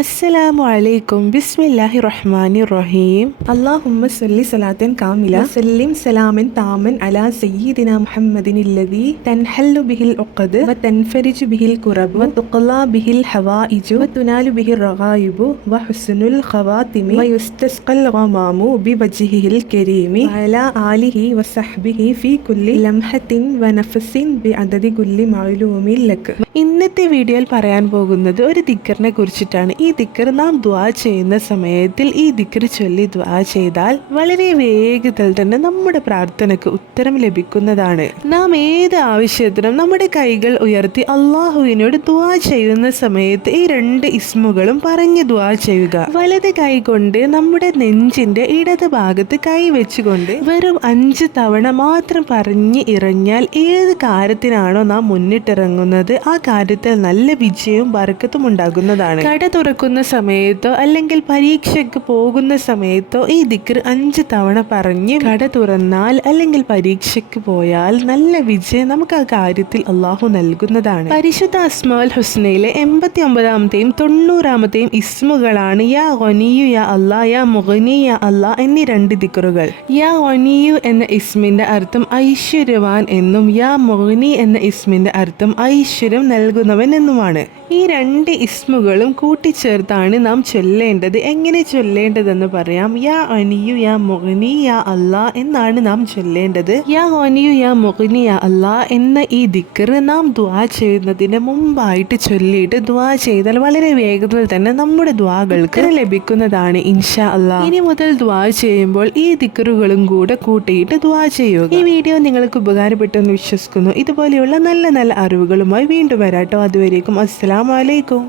അസ്സലാമു അലൈക്കും. ബിസ്മില്ലാഹി റഹ്മാനി റഹീം. അള്ളാഹുമ്മ സല്ലി സലാത്തൻ കാമില. സല്ലിം സലാമൻ താമൻ അലാ സയ്യിദിന മുഹമ്മദിൻ ഇല്ലദി തൻഹല്ലു ബിഹിൽ ഉഖദ് വ തൻഫരിജു ബിഹിൽ കുറബ് വ തുഖല ബിഹിൽ ഹവായിജു വ തുനാലു ബിഹിൽ റഗായിബു വ ഹുസ്നുൽ ഖവാതിമി വ യുസ്തസ്ഖൽ ഗമാമു ബിവജ്ഹിഹിൽ കരീമി വ അലാ ആലിഹി വ സഹ്ബിഹി ഫീ കുല്ലി ലംഹത്തിൻ വ നഫസിൻ ബിഅദദി കുല്ലി മഅലൂമിൻ ലക് ഇന്നത്തെ വീഡിയോയിൽ പറയാൻ പോകുന്നത് ഒരു ദിക്കറിനെ കുറിച്ചിട്ടാണ്. ഈ ദിക്കർ നാം ദ്വാ ചെയ്യുന്ന സമയത്തിൽ ഈ ദിക്കർ ചൊല്ലി ദ്വാ ചെയ്താൽ വളരെ വേഗത്തിൽ തന്നെ നമ്മുടെ പ്രാർത്ഥനയ്ക്ക് ഉത്തരം ലഭിക്കുന്നതാണ്. നാം ഏത് ആവശ്യത്തിനും നമ്മുടെ കൈകൾ ഉയർത്തി അള്ളാഹുവിനോട് ദ്വാ ചെയ്യുന്ന സമയത്ത് ഈ രണ്ട് ഇസ്മുകളും പറഞ്ഞ് ദ്വാ ചെയ്യുക. വലത് കൈ കൊണ്ട് നമ്മുടെ നെഞ്ചിന്റെ ഇടത് ഭാഗത്ത് കൈ വെച്ചുകൊണ്ട് വെറും അഞ്ച് തവണ മാത്രം പറഞ്ഞ് ഇറങ്ങിയാൽ ഏത് കാര്യത്തിനാണോ നാം മുന്നിട്ടിറങ്ങുന്നത് ആ കാര്യത്തിൽ നല്ല വിജയവും ബർക്കത്തും ഉണ്ടാകുന്നതാണ്. കട തുറക്കുന്ന സമയത്തോ അല്ലെങ്കിൽ പരീക്ഷയ്ക്ക് പോകുന്ന സമയത്തോ ഈ ദിക്കർ അഞ്ച് തവണ പറഞ്ഞ് കട തുറന്നാൽ അല്ലെങ്കിൽ പരീക്ഷയ്ക്ക് പോയാൽ നല്ല വിജയം നമുക്ക് ആ കാര്യത്തിൽ അള്ളാഹു നൽകുന്നതാണ്. പരിശുദ്ധ അസ്മാൽ ഹുസ്നയിലെ എൺപത്തി ഒമ്പതാമത്തെയും തൊണ്ണൂറാമത്തെയും ഇസ്മുകളാണ് യാ ഒനിയു യാ അല്ലാ യാ മൊഹനി യാ അല്ലാ എന്നീ രണ്ട് ദിക്കറുകൾ യാ ഒനിയു എന്ന ഇസ്മിന്റെ അർത്ഥം ഐശ്വര്യവാൻ എന്നും യാ മൊഹനി എന്ന ഇസ്മിന്റെ അർത്ഥം ഐശ്വര്യം നൽകുന്നവൻ എന്നുമാണ് ഈ രണ്ട് ഇസ്മുകളും കൂട്ടിച്ചേർത്താണ് നാം ചൊല്ലേണ്ടത്. എങ്ങനെ ചൊല്ലേണ്ടതെന്ന് പറയാം. യാ അനിയു യാ മൊഹനി യാ അല്ലാ എന്നാണ് നാം ചൊല്ലേണ്ടത്. യാ അനിയു യാ മൊഹനി യാ അല്ലാ എന്ന ഈ ദിക്കർ നാം ദ്വാ ചെയ്യുന്നതിന് മുമ്പായിട്ട് ചൊല്ലിയിട്ട് ദ്വാ ചെയ്താൽ വളരെ വേഗത്തിൽ തന്നെ നമ്മുടെ ദ്വാകൾക്ക് ലഭിക്കുന്നതാണ് ഇൻഷാ അല്ലാ ഇനി മുതൽ ദ്വാ ചെയ്യുമ്പോൾ ഈ ദിക്കറുകളും കൂടെ കൂട്ടിയിട്ട് ദ്വാ ചെയ്യുക. ഈ വീഡിയോ നിങ്ങൾക്ക് ഉപകാരപ്പെട്ടെന്ന് വിശ്വസിക്കുന്നു. ഇതുപോലെയുള്ള നല്ല നല്ല അറിവുകളുമായി വീണ്ടും വരാട്ടോ അതുവരേക്കും. അസ്സലാമലൈക്കും